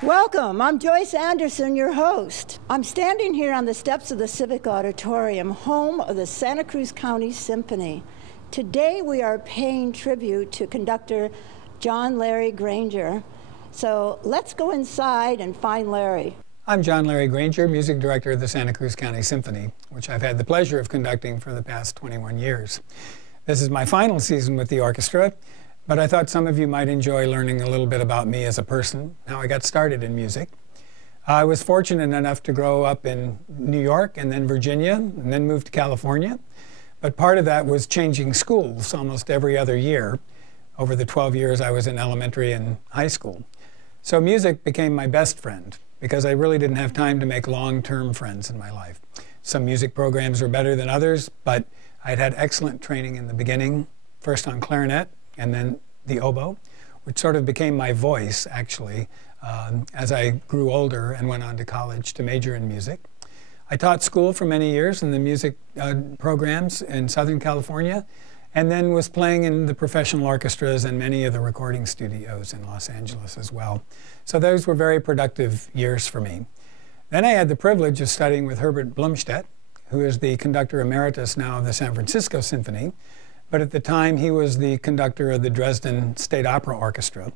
Welcome, I'm Joyce Anderson, your host. I'm standing here on the steps of the Civic Auditorium, home of the Santa Cruz County Symphony. Today we are paying tribute to conductor John Larry Granger. So let's go inside and find Larry. I'm John Larry Granger, music director of the Santa Cruz County Symphony, which I've had the pleasure of conducting for the past 21 years. This is my final season with the orchestra, but I thought some of you might enjoy learning a little bit about me as a person, how I got started in music. I was fortunate enough to grow up in New York and then Virginia and then moved to California. But part of that was changing schools almost every other year over the 12 years I was in elementary and high school. So music became my best friend because I really didn't have time to make long-term friends in my life. Some music programs were better than others, but I'd had excellent training in the beginning, first on clarinet and then the oboe, which sort of became my voice, actually, as I grew older and went on to college to major in music. I taught school for many years in the music programs in Southern California, and then was playing in the professional orchestras and many of the recording studios in Los Angeles as well. So those were very productive years for me. Then I had the privilege of studying with Herbert Blumstedt, who is the conductor emeritus now of the San Francisco Symphony, but at the time he was the conductor of the Dresden State Opera Orchestra.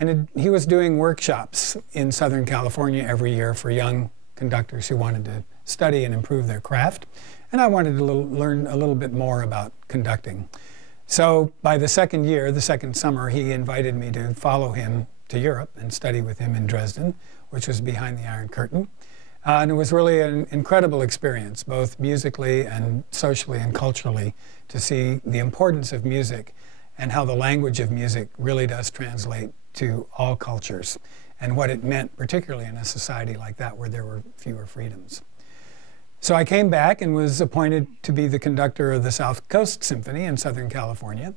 And he was doing workshops in Southern California every year for young conductors who wanted to study and improve their craft. And I wanted to learn a little bit more about conducting. So by the second year, the second summer, he invited me to follow him to Europe and study with him in Dresden, which was behind the Iron Curtain. And it was really an incredible experience, both musically and socially and culturally, to see the importance of music and how the language of music really does translate to all cultures and what it meant, particularly in a society like that where there were fewer freedoms. So I came back and was appointed to be the conductor of the South Coast Symphony in Southern California.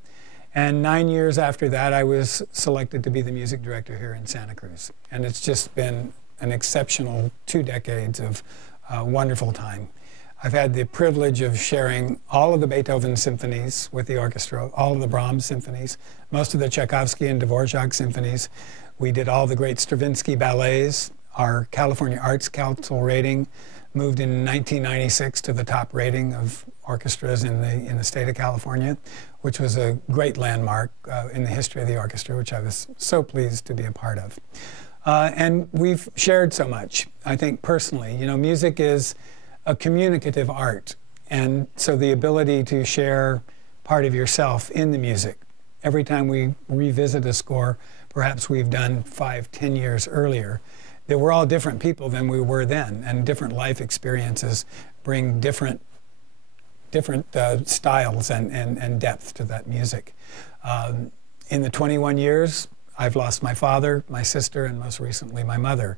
And 9 years after that, I was selected to be the music director here in Santa Cruz. And it's just been an exceptional 2 decades of wonderful time. I've had the privilege of sharing all of the Beethoven symphonies with the orchestra, all of the Brahms symphonies, most of the Tchaikovsky and Dvorak symphonies. We did all the great Stravinsky ballets. Our California Arts Council rating moved in 1996 to the top rating of orchestras in the state of California, which was a great landmark in the history of the orchestra, which I was so pleased to be a part of. And we've shared so much, I think, personally. You know, music is a communicative art, and so the ability to share part of yourself in the music. Every time we revisit a score, perhaps we've done 5, 10 years earlier, that we're all different people than we were then, and different life experiences bring different styles and depth to that music. In the 21 years, I've lost my father, my sister, and most recently my mother.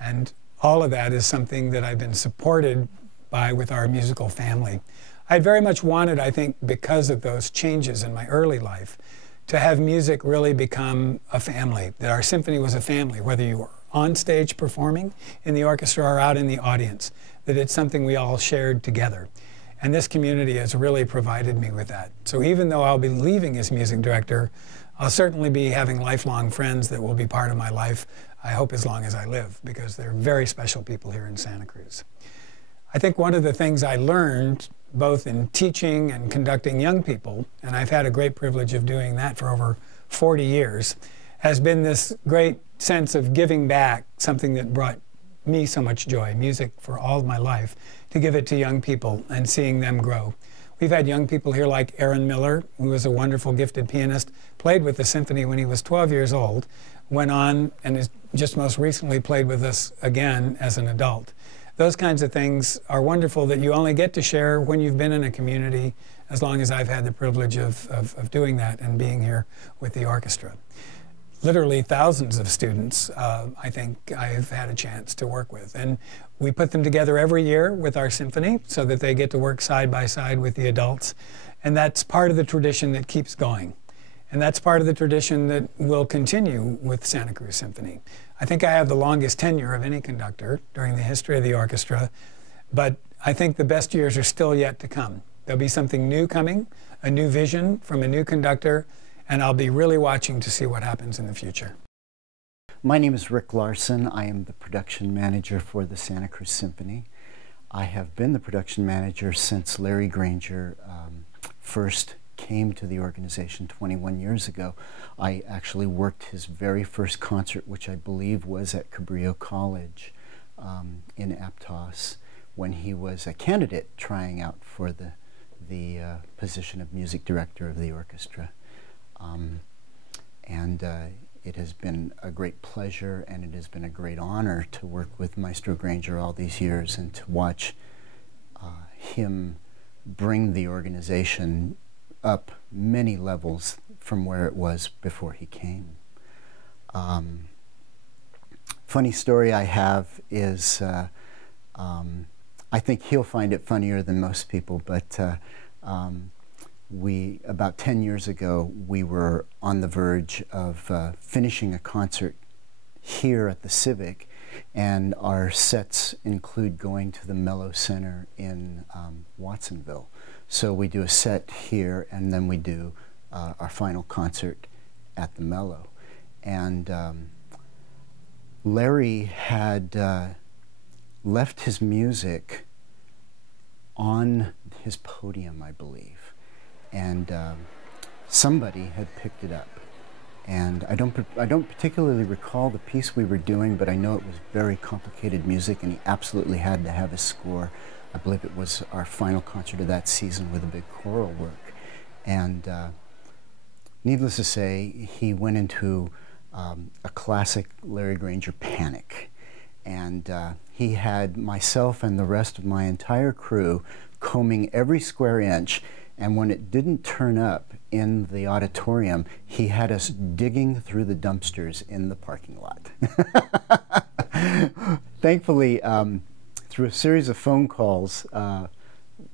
And all of that is something that I've been supported by with our musical family. I very much wanted, I think, because of those changes in my early life, to have music really become a family, that our symphony was a family, whether you were on stage performing in the orchestra or out in the audience, that it's something we all shared together. And this community has really provided me with that. So even though I'll be leaving as music director, I'll certainly be having lifelong friends that will be part of my life, I hope as long as I live, because they're very special people here in Santa Cruz. I think one of the things I learned, both in teaching and conducting young people, and I've had a great privilege of doing that for over 40 years, has been this great sense of giving back, something that brought me so much joy, music for all of my life, to give it to young people and seeing them grow. We've had young people here like Aaron Miller, who was a wonderful gifted pianist, played with the symphony when he was 12 years old, went on and has just most recently played with us again as an adult. Those kinds of things are wonderful that you only get to share when you've been in a community, as long as I've had the privilege of doing that and being here with the orchestra. Literally thousands of students, I think I've had a chance to work with. And we put them together every year with our symphony so that they get to work side by side with the adults. And that's part of the tradition that keeps going. And that's part of the tradition that will continue with Santa Cruz Symphony. I think I have the longest tenure of any conductor during the history of the orchestra, but I think the best years are still yet to come. There'll be something new coming, a new vision from a new conductor, and I'll be really watching to see what happens in the future. My name is Rick Larson. I am the production manager for the Santa Cruz Symphony. I have been the production manager since Larry Granger first came to the organization 21 years ago. I actually worked his very first concert, which I believe was at Cabrillo College in Aptos, when he was a candidate trying out for the position of music director of the orchestra. It has been a great pleasure, and it has been a great honor to work with Maestro Granger all these years and to watch him bring the organization up many levels from where it was before he came. Funny story I have is, I think he'll find it funnier than most people, but about 10 years ago, we were on the verge of finishing a concert here at the Civic, and our sets include going to the Mello Center in Watsonville. So we do a set here, and then we do our final concert at the Mello. And Larry had left his music on his podium, I believe. And somebody had picked it up. And I don't particularly recall the piece we were doing, but I know it was very complicated music, and he absolutely had to have a score. I believe it was our final concert of that season with a big choral work. And needless to say, he went into a classic Larry Granger panic. And he had myself and the rest of my entire crew combing every square inch. And when it didn't turn up in the auditorium, he had us digging through the dumpsters in the parking lot. Thankfully, through a series of phone calls,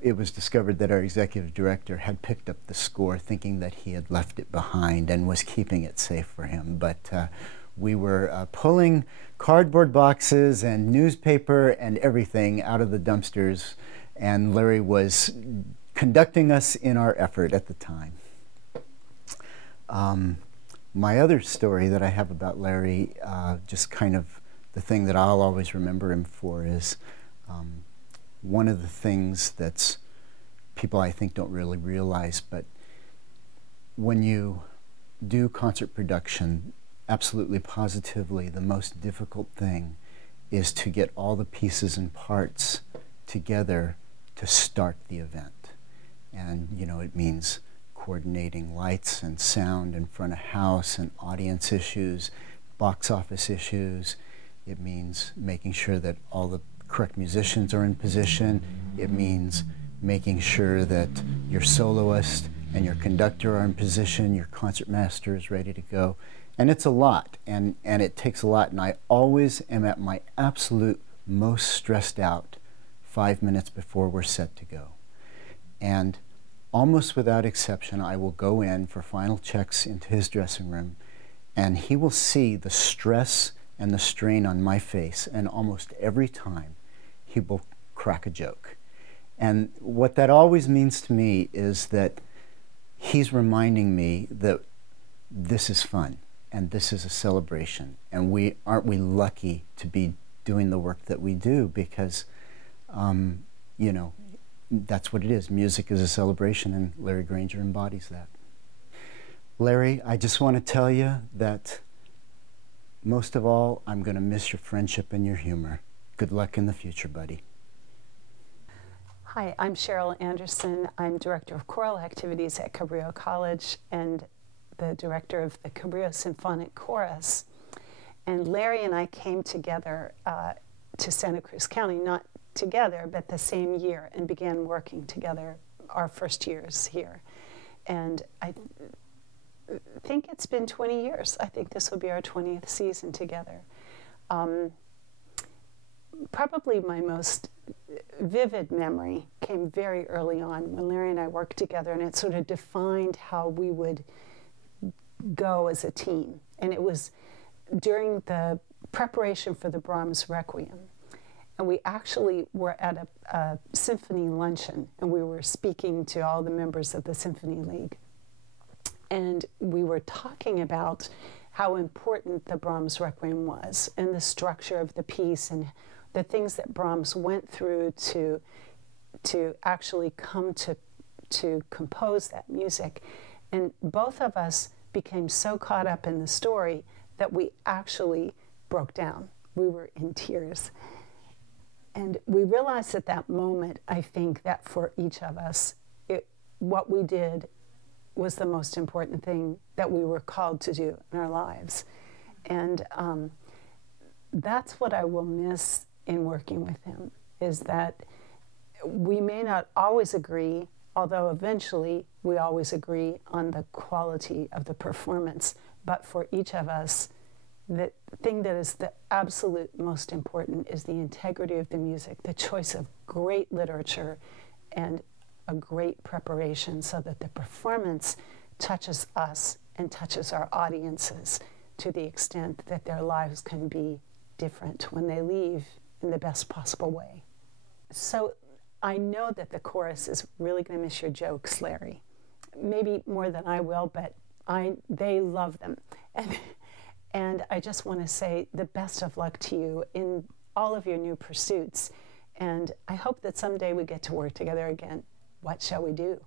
it was discovered that our executive director had picked up the score, thinking that he had left it behind and was keeping it safe for him. But we were pulling cardboard boxes and newspaper and everything out of the dumpsters, and Larry was conducting us in our effort at the time. My other story that I have about Larry, just kind of the thing that I'll always remember him for, is one of the things that's people I think don't really realize, but when you do concert production, absolutely positively the most difficult thing is to get all the pieces and parts together to start the event. And, you know, it means coordinating lights and sound in front of house and audience issues, box office issues. It means making sure that all the correct musicians are in position. It means making sure that your soloist and your conductor are in position, your concertmaster is ready to go. And it's a lot, and it takes a lot. And I always am at my absolute most stressed out 5 minutes before we're set to go. And almost without exception, I will go in for final checks into his dressing room, and he will see the stress and the strain on my face, and almost every time he will crack a joke. And what that always means to me is that he's reminding me that this is fun, and this is a celebration, and aren't we lucky to be doing the work that we do, because you know, that's what it is. Music is a celebration, and Larry Granger embodies that. Larry, I just want to tell you that most of all, I'm going to miss your friendship and your humor. Good luck in the future, buddy. Hi, I'm Cheryl Anderson. I'm Director of Choral Activities at Cabrillo College and the Director of the Cabrillo Symphonic Chorus. And Larry and I came together to Santa Cruz County, not together, but the same year, and began working together our first years here. And I think it's been 20 years. I think this will be our 20th season together. Probably my most vivid memory came very early on when Larry and I worked together, and it sort of defined how we would go as a team. And it was during the preparation for the Brahms Requiem. And we actually were at a symphony luncheon, and we were speaking to all the members of the Symphony League. And we were talking about how important the Brahms Requiem was, and the structure of the piece, and the things that Brahms went through to actually come to compose that music. And both of us became so caught up in the story that we actually broke down. We were in tears. And we realized at that moment, I think, that for each of us, what we did was the most important thing that we were called to do in our lives. And that's what I will miss in working with him, is that we may not always agree, although eventually we always agree on the quality of the performance. But for each of us, the thing that is the absolute most important is the integrity of the music, the choice of great literature and a great preparation so that the performance touches us and touches our audiences to the extent that their lives can be different when they leave in the best possible way. So I know that the chorus is really going to miss your jokes, Larry. Maybe more than I will, but they love them. And I just want to say the best of luck to you in all of your new pursuits. And I hope that someday we get to work together again. What shall we do?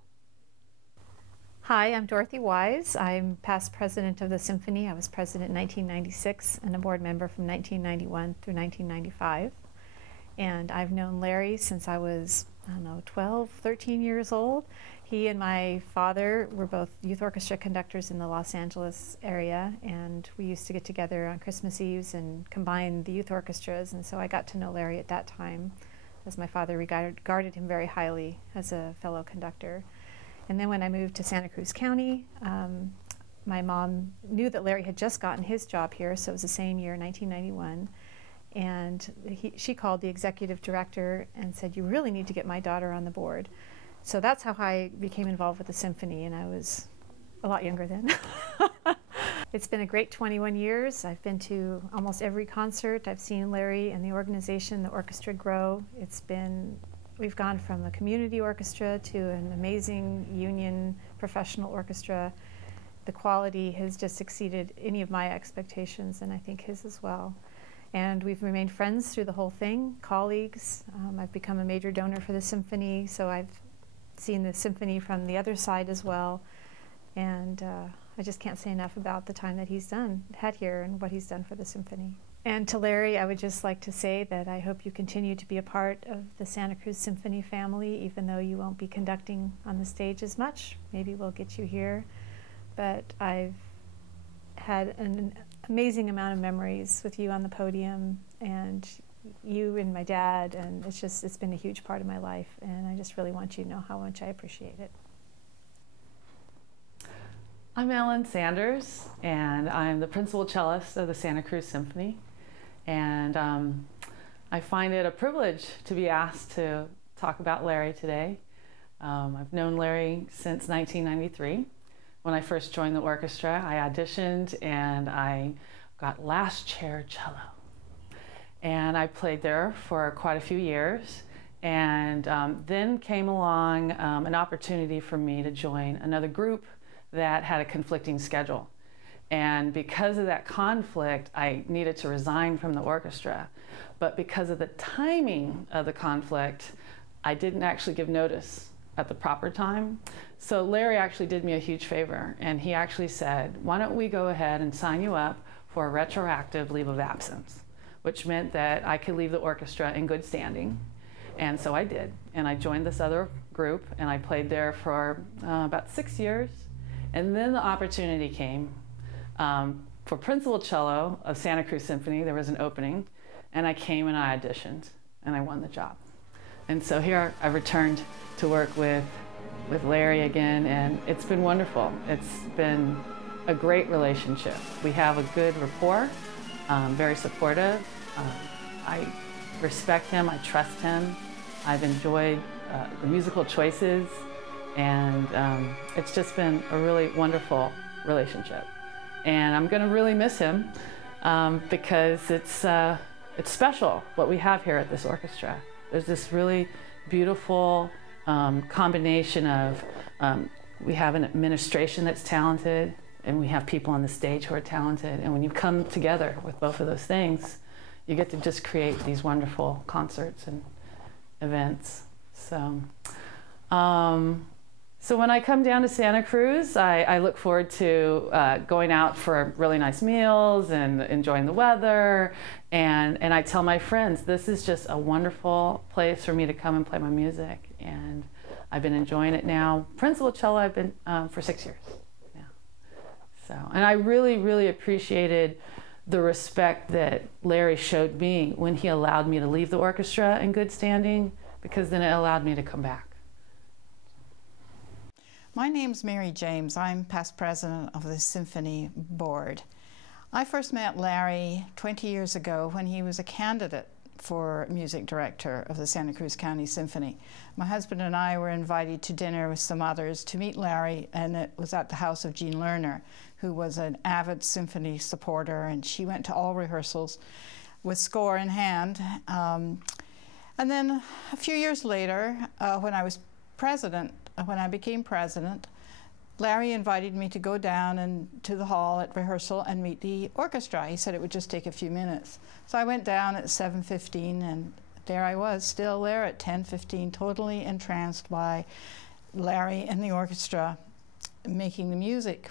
Hi, I'm Dorothy Woods. I'm past president of the Symphony. I was president in 1996 and a board member from 1991 through 1995. And I've known Larry since I was, 12, 13 years old. He and my father were both youth orchestra conductors in the Los Angeles area, and we used to get together on Christmas Eves and combine the youth orchestras, and so I got to know Larry at that time, as my father regarded him very highly as a fellow conductor. And then when I moved to Santa Cruz County, my mom knew that Larry had just gotten his job here, so it was the same year, 1991. And she called the executive director and said, "You really need to get my daughter on the board." So that's how I became involved with the Symphony, and I was a lot younger then. It's been a great 21 years. I've been to almost every concert. I've seen Larry and the organization, the orchestra, grow. We've gone from a community orchestra to an amazing union professional orchestra. The quality has just exceeded any of my expectations, and I think his as well. And we've remained friends through the whole thing, colleagues. I've become a major donor for the Symphony, so I've seen the Symphony from the other side as well. And I just can't say enough about the time that he's had here and what he's done for the Symphony. And to Larry, I would just like to say that I hope you continue to be a part of the Santa Cruz Symphony family, even though you won't be conducting on the stage as much. Maybe we'll get you here. But I've had an amazing amount of memories with you on the podium, and you and my dad, and it's been a huge part of my life, and I just really want you to know how much I appreciate it. I'm Ellen Sanders, and I'm the principal cellist of the Santa Cruz Symphony, and I find it a privilege to be asked to talk about Larry today. I've known Larry since 1993. When I first joined the orchestra, I auditioned and I got last chair cello. And I played there for quite a few years. And then came along an opportunity for me to join another group that had a conflicting schedule. And because of that conflict, I needed to resign from the orchestra. But because of the timing of the conflict, I didn't actually give notice at the proper time. So Larry actually did me a huge favor, and he actually said, why don't we go ahead and sign you up for a retroactive leave of absence, which meant that I could leave the orchestra in good standing. And so I did, and I joined this other group, and I played there for about 6 years. And then the opportunity came for principal cello of Santa Cruz Symphony. There was an opening, and I came and I auditioned, and I won the job. And so here I've returned to work with Larry again, and it's been wonderful. It's been a great relationship. We have a good rapport, very supportive. I respect him, I trust him. I've enjoyed the musical choices, and it's just been a really wonderful relationship. And I'm gonna really miss him because it's special what we have here at this orchestra. There's this really beautiful combination of, we have an administration that's talented, and we have people on the stage who are talented. And when you come together with both of those things, you get to just create these wonderful concerts and events. So, so when I come down to Santa Cruz, I look forward to going out for really nice meals and enjoying the weather. And I tell my friends, this is just a wonderful place for me to come and play my music. And I've been enjoying it now. Principal cello, I've been for 6 years now. So, and I really, really appreciated the respect that Larry showed me when he allowed me to leave the orchestra in good standing, because then it allowed me to come back. My name's Mary James. I'm past president of the Symphony Board. I first met Larry 20 years ago when he was a candidate for music director of the Santa Cruz County Symphony. My husband and I were invited to dinner with some others to meet Larry, and it was at the house of Jean Lerner, who was an avid symphony supporter, and she went to all rehearsals with score in hand. And then a few years later, when I became president, Larry invited me to go down and to the hall at rehearsal and meet the orchestra. He said it would just take a few minutes. So I went down at 7:15, and there I was, still there at 10:15, totally entranced by Larry and the orchestra making the music.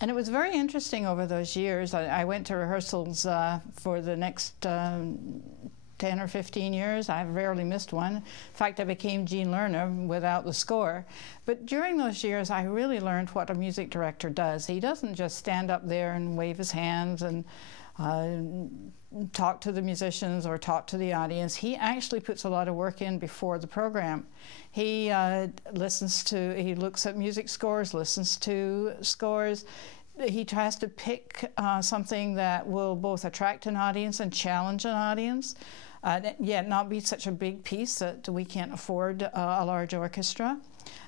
And it was very interesting over those years. I went to rehearsals for the next 10 or 15 years. I've rarely missed one. In fact, I became Jean Lerner without the score. But during those years, I really learned what a music director does. He doesn't just stand up there and wave his hands and talk to the musicians or talk to the audience. He actually puts a lot of work in before the program. He he looks at music scores, listens to scores. He tries to pick something that will both attract an audience and challenge an audience. Yet not be such a big piece that we can't afford a large orchestra.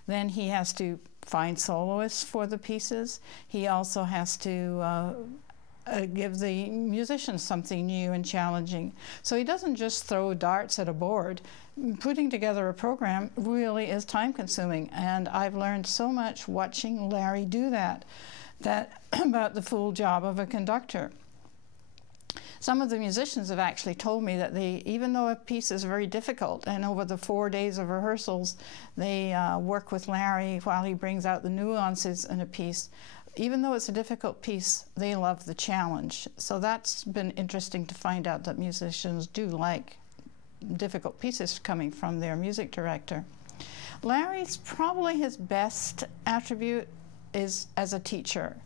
Then he has to find soloists for the pieces. He also has to give the musicians something new and challenging. So he doesn't just throw darts at a board. Putting together a program really is time consuming, and I've learned so much watching Larry do that about the full job of a conductor. Some of the musicians have actually told me that even though a piece is very difficult, and over the 4 days of rehearsals, they work with Larry while he brings out the nuances in a piece. Even though it's a difficult piece, they love the challenge. So that's been interesting to find out that musicians do like difficult pieces coming from their music director. Larry's probably his best attribute is as a teacher.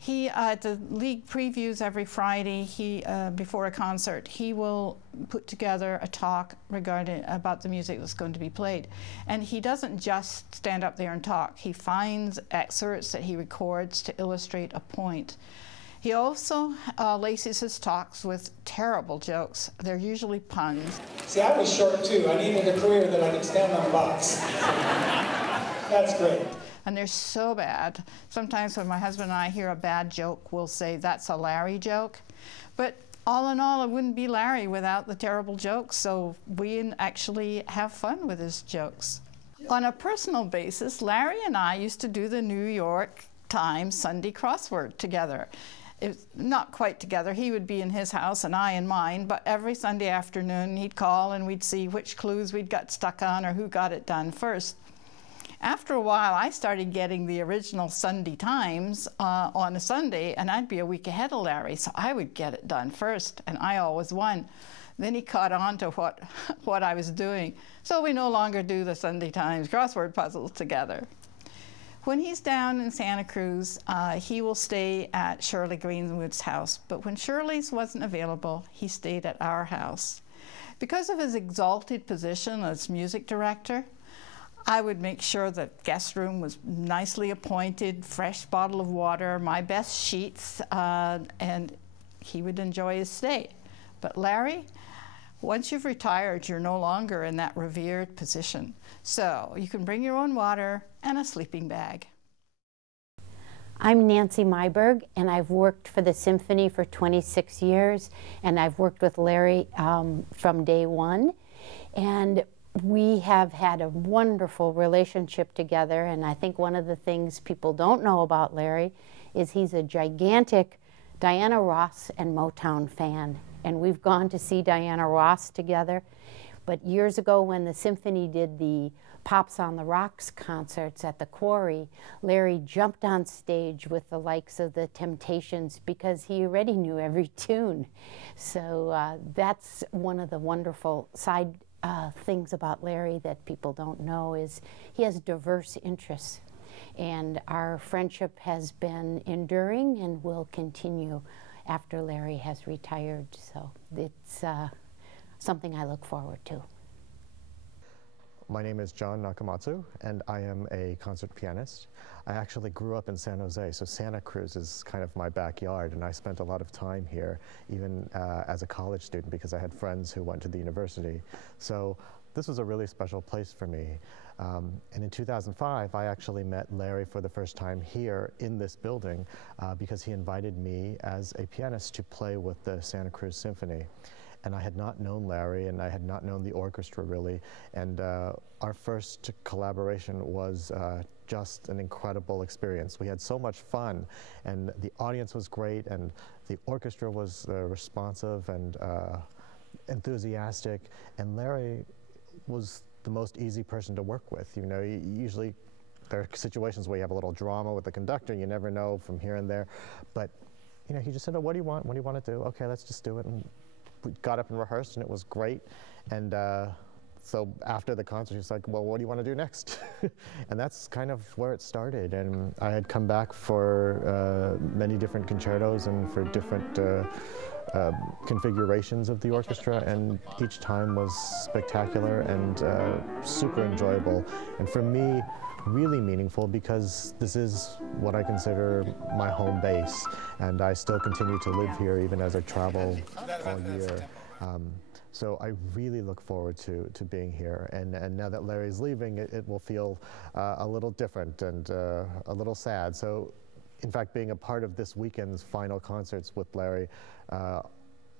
He, at the league previews every Friday, before a concert, he will put together a talk about the music that's going to be played. And he doesn't just stand up there and talk. He finds excerpts that he records to illustrate a point. He also laces his talks with terrible jokes. They're usually puns. See, I was short too. I needed a career that I could stand on a box. That's great. And they're so bad. Sometimes when my husband and I hear a bad joke, we'll say, that's a Larry joke. But all in all, it wouldn't be Larry without the terrible jokes, so we actually have fun with his jokes. On a personal basis, Larry and I used to do the New York Times Sunday crossword together. It's not quite together. He would be in his house and I in mine, but every Sunday afternoon he'd call and we'd see which clues we'd got stuck on or who got it done first. After a while, I started getting the original Sunday Times on a Sunday, and I'd be a week ahead of Larry, so I would get it done first, and I always won. Then he caught on to what I was doing, so we no longer do the Sunday Times crossword puzzles together. When he's down in Santa Cruz, he will stay at Shirley Greenwood's house, but when Shirley's wasn't available, he stayed at our house. Because of his exalted position as music director, I would make sure the guest room was nicely appointed, fresh bottle of water, my best sheets, and he would enjoy his stay. But Larry, once you've retired, you're no longer in that revered position. So you can bring your own water and a sleeping bag. I'm Nancy Myburgh, and I've worked for the Symphony for 26 years, and I've worked with Larry from day one. And we have had a wonderful relationship together, and I think one of the things people don't know about Larry is he's a gigantic Diana Ross and Motown fan. And we've gone to see Diana Ross together. But years ago when the Symphony did the Pops on the Rocks concerts at the Quarry, Larry jumped on stage with the likes of the Temptations because he already knew every tune. So that's one of the wonderful side things about Larry that people don't know is he has diverse interests, and our friendship has been enduring and will continue after Larry has retired, so it's something I look forward to. My name is John Nakamatsu, and I am a concert pianist. I actually grew up in San Jose, so Santa Cruz is kind of my backyard, and I spent a lot of time here, even as a college student, because I had friends who went to the university. So this was a really special place for me. And in 2005, I actually met Larry for the first time here in this building because he invited me as a pianist to play with the Santa Cruz Symphony. And I had not known Larry, and I had not known the orchestra really. And our first collaboration was just an incredible experience. We had so much fun, and the audience was great, and the orchestra was responsive and enthusiastic. And Larry was the most easy person to work with. You know, usually there are situations where you have a little drama with the conductor. You never know from here and there. But, you know, he just said, oh, what do you want? What do you want to do? Okay, let's just do it. And we got up and rehearsed, and it was great. And so after the concert, he's like, well, what do you want to do next? And that's kind of where it started. And I had come back for many different concertos and for different configurations of the orchestra, and each time was spectacular and super enjoyable. And for me, really meaningful, because this is what I consider my home base, and I still continue to live here even as I travel all year. So I really look forward to being here, and now that Larry's leaving, it will feel a little different and a little sad. So in fact, being a part of this weekend's final concerts with Larry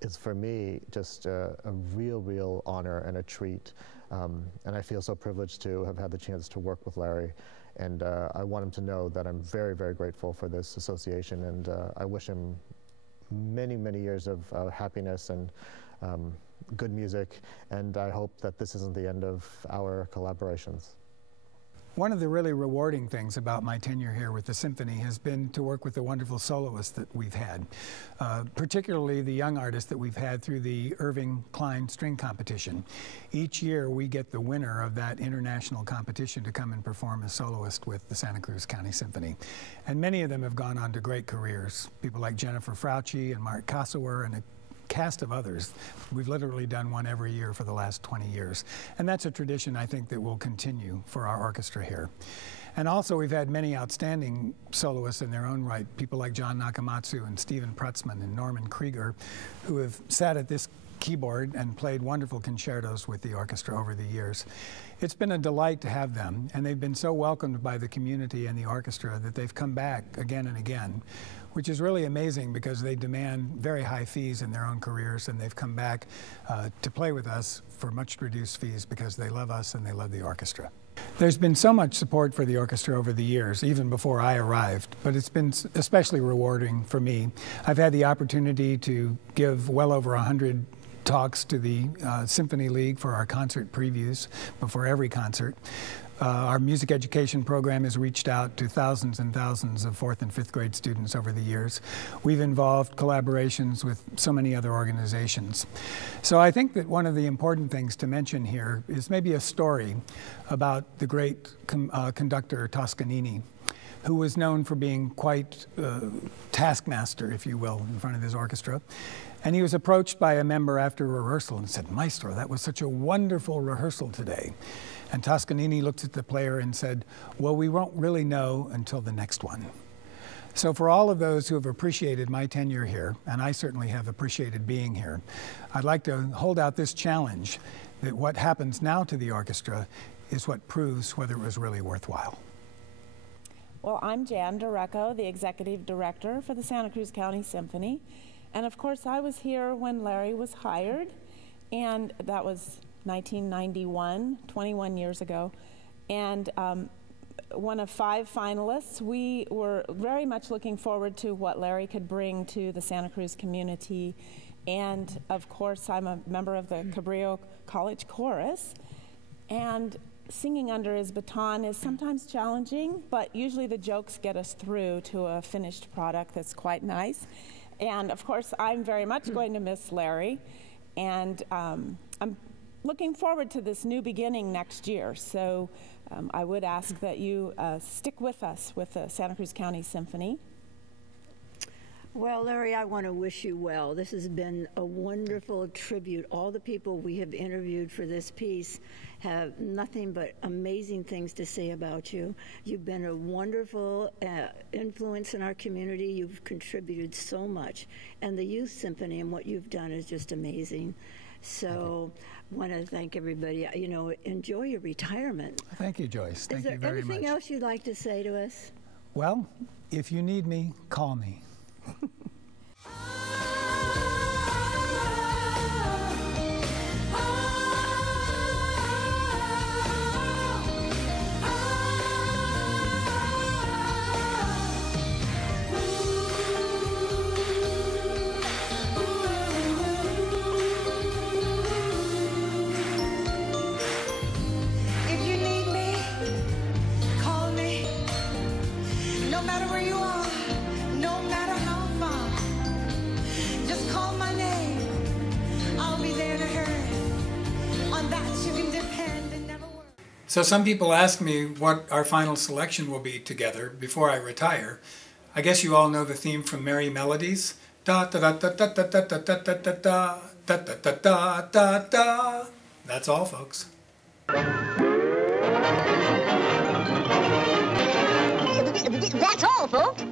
is for me just a real honor and a treat. And I feel so privileged to have had the chance to work with Larry. And I want him to know that I'm very grateful for this association, and I wish him many years of happiness and good music, and I hope that this isn't the end of our collaborations. One of the really rewarding things about my tenure here with the Symphony has been to work with the wonderful soloists that we've had, particularly the young artists that we've had through the Irving Klein String Competition. Each year we get the winner of that international competition to come and perform as soloist with the Santa Cruz County Symphony. And many of them have gone on to great careers. People like Jennifer Frauci and Mark Kossower and a cast of others. We've literally done one every year for the last 20 years. And that's a tradition I think that will continue for our orchestra here. And also we've had many outstanding soloists in their own right, people like John Nakamatsu and Stephen Prutzman and Norman Krieger, who have sat at this keyboard and played wonderful concertos with the orchestra over the years. It's been a delight to have them, and they've been so welcomed by the community and the orchestra that they've come back again and again, which is really amazing because they demand very high fees in their own careers, and they've come back to play with us for much reduced fees because they love us and they love the orchestra. There's been so much support for the orchestra over the years, even before I arrived, but it's been especially rewarding for me. I've had the opportunity to give well over 100 talks to the Symphony League for our concert previews before every concert. Our music education program has reached out to thousands and thousands of 4th and 5th grade students over the years. We've involved collaborations with so many other organizations. So I think that one of the important things to mention here is maybe a story about the great conductor Toscanini, who was known for being quite taskmaster, if you will, in front of his orchestra. And he was approached by a member after rehearsal and said, "Maestro, that was such a wonderful rehearsal today." And Toscanini looked at the player and said, "Well, we won't really know until the next one." So for all of those who have appreciated my tenure here, and I certainly have appreciated being here, I'd like to hold out this challenge that what happens now to the orchestra is what proves whether it was really worthwhile. Well, I'm Jan Durecko, the Executive Director for the Santa Cruz County Symphony. And of course, I was here when Larry was hired, and that was 1991, 21 years ago. And one of 5 finalists. We were very much looking forward to what Larry could bring to the Santa Cruz community. And of course, I'm a member of the Cabrillo College Chorus. And singing under his baton is sometimes challenging, but usually the jokes get us through to a finished product that's quite nice. And of course, I'm very much going to miss Larry. And I'm looking forward to this new beginning next year. So I would ask that you stick with us with the Santa Cruz County Symphony. Well, Larry, I want to wish you well. This has been a wonderful tribute. All the people we have interviewed for this piece have nothing but amazing things to say about you. You've been a wonderful influence in our community. You've contributed so much. And the Youth Symphony and what you've done is just amazing. So I want to thank everybody. You know, enjoy your retirement. Thank you, Joyce. Thank you very much. Is there anything else you'd like to say to us? Well, if you need me, call me. If you need me, call me. No matter where you are, no matter how far, just call my name. I'll be there to hurry. On that you can depend and never worry. So some people ask me what our final selection will be together before I retire. I guess you all know the theme from Merry Melodies. Da da da da da da da da da da da da da da da da da. That's all, folks. That's all, folks.